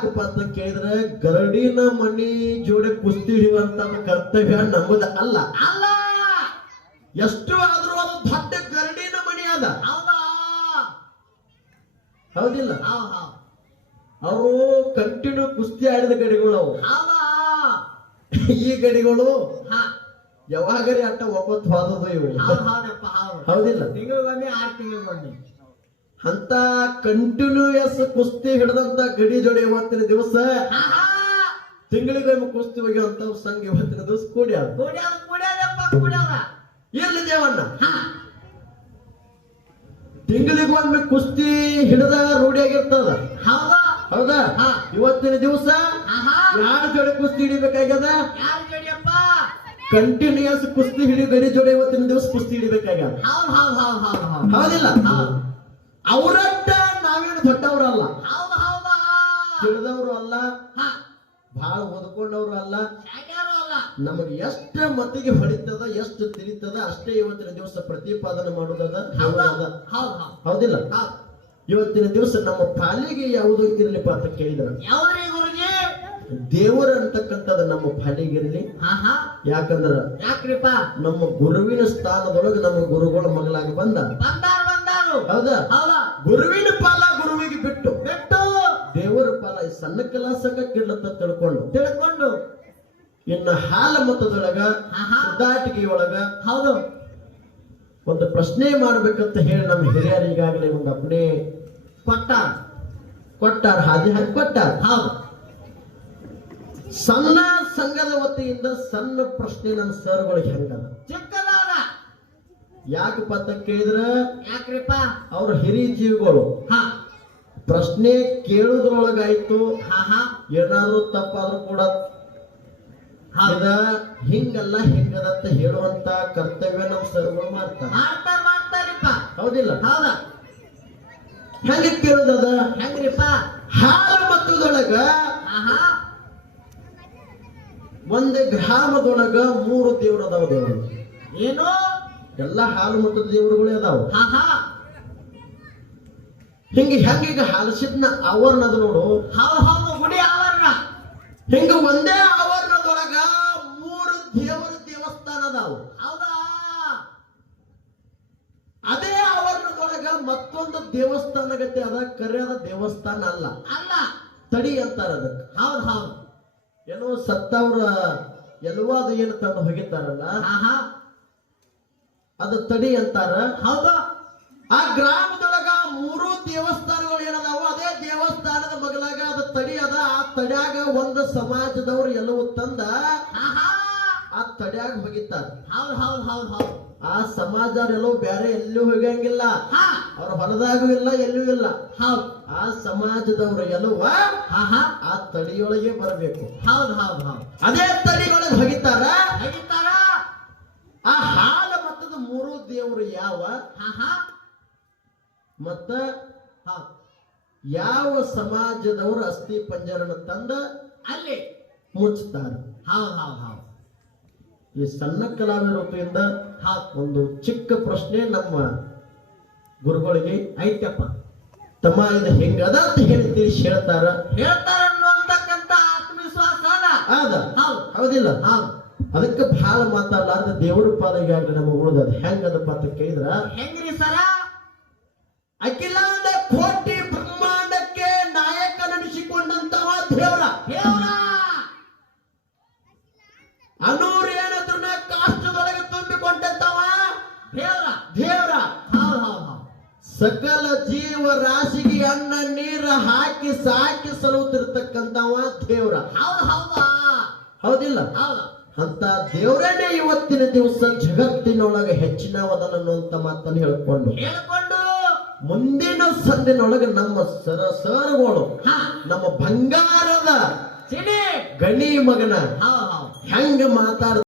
ಯಾಕಪ್ಪ ಅಂತ ಕೇಳಿದ್ರೆ ಗರಡಿನ ಮನಿ ಜೋಡಿ ಕುಸ್ತಿ ಹಿಡಿಯುವಂತ ಕರ್ತವ್ಯ ನಮ್ಮದ ಅಲ್ಲ. ಅಲ್ಲ, ಎಷ್ಟು ಆದ್ರೂ ಅದು ದೊಡ್ಡ ಗರಡಿನ ಮನಿ ಅದ. ಹೌದಾ? ಹೌದಿಲ್ಲ? ಹೌದು. ಅವರು ಕಂಟಿನ್ಯೂ ಕುಸ್ತಿ ಆಡಿದ ಗಡಿಗಳು ಅವು. ಹೌದಾ? ಈ ಗಡಿಗಳು ಹಾ, ಯಾವಾಗರಿ ಅಟ್ಟ ಒಪ್ಪತ್ತು ಹೋದದು ಇವು. ಹೌದಪ್ಪ, ಹೌದು. ಹೌದಿಲ್ಲ? ತಿಂಗಳಿಗೊಮ್ಮೆ 6 ತಿಂಗಳಿಗೊಮ್ಮೆ ಅಂತ ಕಂಟಿನ್ಯೂಯಸ್ ಕುಸ್ತಿ ಹಿಡಿದಂತ ಗಡಿ ಜೋಡಿ ಇವತ್ತಿನ ದಿವಸ ತಿಂಗಳಿಗೊಮ್ಮೆ ಕುಸ್ತಿ ಹೋಗಿವಂತ ಸಂಘ ಇವತ್ತಿನ ದಿವಸ ಕೂಡ್ಯಾರ. ಇರ್ಲಿ ದೇವಣ್ಣ, ತಿಂಗಳಿಗೊಮ್ಮೆ ಕುಸ್ತಿ ಹಿಡಿದ ರೂಢಿಯಾಗಿರ್ತದ. ಹೌದಾ? ಇವತ್ತಿನ ದಿವಸ ಯಾರ ಜೋಡಿ ಕುಸ್ತಿ ಹಿಡಿಬೇಕಾಗ್ಯದ? ಕಂಟಿನ್ಯೂಯಸ್ ಕುಸ್ತಿ ಹಿಡಿ ಗಡಿ ಜೋಡಿ ಇವತ್ತಿನ ದಿವಸ ಕುಸ್ತಿ ಹಿಡಿಬೇಕಾಗ್ಯದ. ಹೌದಿಲ್ಲ? ಅವರಟ್ಟ ನಾವೇನು ದೊಡ್ಡವರು ತಿಳಿದವರು ಅಲ್ಲ, ಬಹಳ ಓದ್ಕೊಂಡವರು ಅಲ್ಲ. ನಮಗೆ ಎಷ್ಟು ಮತಿಗೆ ಹೊಡಿತದ, ಎಷ್ಟು ತಿಳಿತದ ಅಷ್ಟೇ ಇವತ್ತಿನ ದಿವಸ ಪ್ರತಿಪಾದನೆ ಮಾಡುವುದದ. ಹೌದಿಲ್ಲ? ಇವತ್ತಿನ ದಿವಸ ನಮ್ಮ ಪಾಲಿಗೆ ಯಾವುದು ಇರಲಿಪ್ಪ ಅಂತ ಕೇಳಿದ್ರ, ದೇವರ ಅಂತಕ್ಕಂಥದ್ದು ನಮ್ಮ ಪಾಲಿಗೆ ಇರಲಿ. ಯಾಕಂದ್ರ ನಮ್ಮ ಗುರುವಿನ ಸ್ಥಾನದೊಳಗೆ ನಮ್ಮ ಗುರುಗಳ ಮಗಳಾಗಿ ಬಂದ. ಹೌದಾ? ಗುರುವಿನ ಪಾಲ ಗುರುವಿಗೆ ಬಿಟ್ಟು ದೇವರ ಪಾಲ ಈ ಸಣ್ಣ ಕೆಲಸಕ್ಕ ಕಿಡ್ಲತ್ತ ತಿಳ್ಕೊಂಡು ಇನ್ನು ಹಾಲ ಮತದೊಳಗ ಸುದ್ದಾಟಿಕೆಯೊಳಗ ಹೌದು ಒಂದು ಪ್ರಶ್ನೆ ಮಾಡ್ಬೇಕಂತ ಹೇಳಿ ನಮ್ಮ ಹಿರಿಯರು ಈಗಾಗಲೇ ಒಂದು ಅಪ್ಪಣೆ ಕೊಟ್ಟಾರ, ಹಾದಿ ಹಾಕಿ ಕೊಟ್ಟಾರ. ಹೌದು. ಸಣ್ಣ ಸಂಘದ ವತಿಯಿಂದ ಸಣ್ಣ ಪ್ರಶ್ನೆ ನಮ್ಮ ಸರ್ಗಳಿಗೆ ಹೆಂಗದ ಚಿಕ್ಕದಾದ. ಯಾಕಪ್ಪ ಅಂತ ಕೇಳಿದ್ರ, ಯಾಕ್ರಿಪ್ಪ ಅವ್ರ ಹಿರಿಯ ಜೀವಿಗಳು ಪ್ರಶ್ನೆ ಕೇಳುದ್ರೊಳಗಾಯ್ತು, ಏನಾದ್ರು ತಪ್ಪಾದ್ರೂ ಕೂಡ ಇದ ಹಿಂಗಲ್ಲ ಹಿಂಗದಂತ ಹೇಳುವಂತ ಕರ್ತವ್ಯ ನಮ್ಮ ಸರ್ಗಳು ಮಾಡ್ತಾರಿಪ್ಪ. ಹೌದಿಲ್ಲ? ಹೌದಾ? ಹೆಂಗ ಕೇಳುದದ? ಹೆಂಗ್ರಿಪ್ಪ? ಹಾಲ ಮತದೊಳಗ ಒಂದು ಗ್ರಾಮದೊಳಗ 3 ದೇವ್ರ ಅದಾವ. ದೇವರು ಏನು? ಎಲ್ಲ ಹಾಲು ಮತದ ದೇವರುಗಳೇ ಅದಾವ. ಹೆಂಗೀಗ ಹಾಲಸಿದ್ನ ಆವರಣದ ನೋಡು. ಹೌದು, ಗುಡಿ ಆವರಣ. ಹಿಂಗ ಒಂದೇ ಆವರಣದೊಳಗ 3 ದೇವರ ದೇವಸ್ಥಾನ ಅದಾವ. ಹೌದಾ? ಅದೇ ಆವರಣದೊಳಗ ಮತ್ತೊಂದು ದೇವಸ್ಥಾನ ಗತಿ ಅದ, ಕರೆಯದ ದೇವಸ್ಥಾನ ಅಲ್ಲ. ತಡಿ ಅಂತಾರ ಅದಕ್ಕೆ. ಹೌದು. ಏನೋ ಸತ್ತವ್ರ ಎಲ್ವಾದು ಏನು ತಂದು ಹೋಗಿದ್ದಾರಲ್ಲ, ಅದು ತಡಿ ಅಂತಾರ. ಹೌದಾ? ಆ ಗ್ರಾಮದೊಳಗ 3 ದೇವಸ್ಥಾನಗಳು ಏನದಾವು, ಅದೇ ದೇವಸ್ಥಾನದ ಮಗಲಾಗ ಅದು ತಡಿ ಅದ. ಆ ತಡ್ಯಾಗ ಒಂದು ಸಮಾಜದವ್ರು ಎಲ್ಲವೂ ತಂದ ಆ ತಡ್ಯಾಗ ಹೋಗಿತ್ತಾರ. ಹೌದು. ಆ ಸಮಾಜ ಎಲ್ಲವೂ ಬೇರೆ ಎಲ್ಲೂ ಹೋಗಂಗಿಲ್ಲ, ಅವ್ರ ಹೊಲದಾಗೂ ಇಲ್ಲ, ಎಲ್ಲೂ ಇಲ್ಲ. ಆ ಸಮಾಜದವ್ರು ಎಲ್ಲವ ಆ ತಡಿಯೊಳಗೆ ಬರಬೇಕು. ಹೌದು. ಅದೇ ತಡಿಯೊಳಗೆ ಹೋಗಿತ್ತಾರ. ಆ ಹಾಲ ಮತ್ತದ 3 ದೇವರು ಯಾವ ಮತ್ತ ಯಾವ ಸಮಾಜದವರು ಅಸ್ಥಿ ಪಂಜರನ ತಂದ ಅಲ್ಲಿ ಮುಚ್ಚುತ್ತಾರೆ. ಹೌದು. ಈ ಸಣ್ಣ ಕಲಾವಿದ ರೂಪದಿಂದ ಒಂದು ಚಿಕ್ಕ ಪ್ರಶ್ನೆ ನಮ್ಮ ಗುರುಗಳಿಗೆ ಐತಪ್ಪ. ತಮ್ಮ ಇದು ಹೆಂಗದ ಅಂತ ಹೇಳಿ ತಿಳಿಸಿ ಹೇಳ್ತಾರ ಅನ್ನುವಂತಕ್ಕಂಥ ಆತ್ಮವಿಶ್ವಾಸ ಅದ. ಹೌದಿಲ್ಲ? ಅದಕ್ಕೆ ಬಹಳ ಮಾತಾಡಲಾರ್ದ ದೇವರ ಪಾಲಿಗೆ ಆಗ್ಲಿ ನಮ್ಮ ಉಳಿದದ. ಹೆಂಗದಪ್ಪ ಅಂತ ಕೇಳಿದ್ರ, ಹೆಂಗ್ರಿ ಸರ? ಅಖಿಲಾಂಡ ಕೋಟಿ ಬ್ರಹ್ಮಾಂಡಕ್ಕೆ ನಾಯಕನೆನಿಸಿಕೊಂಡಂತವ ದೇವರ. ಅನೂರು ಏನಾದ್ರೂ ಕಾಷ್ಟದೊಳಗೆ ತುಂಬಿಕೊಂಡಂತವ ದೇವರ. ಸಕಲ ಜೀವ ರಾಶಿಗೆ ಅನ್ನ ನೀರ ಹಾಕಿ ಸಾಕಿ ಸಲುತ್ತಿರ್ತಕ್ಕಂಥವ ದೇವರ. ಹೌದಿಲ್ಲ? ಅಂತ ದೇವರನ್ನೇ ಇವತ್ತಿನ ದಿವಸ ಜಗತ್ತಿನೊಳಗೆ ಹೆಚ್ಚಿನವದನ ಅನ್ನುವಂತ ಮಾತನ್ನು ಹೇಳ್ಕೊಂಡು ಮುಂದಿನ ಸಂದಿನೊಳಗೆ ನಮ್ಮ ಸರ್ಗಳು ನಮ್ಮ ಬಂಗಾರದ ಗಣಿ ಮಗನ ಹೆಂಗ ಮಾತಾಡ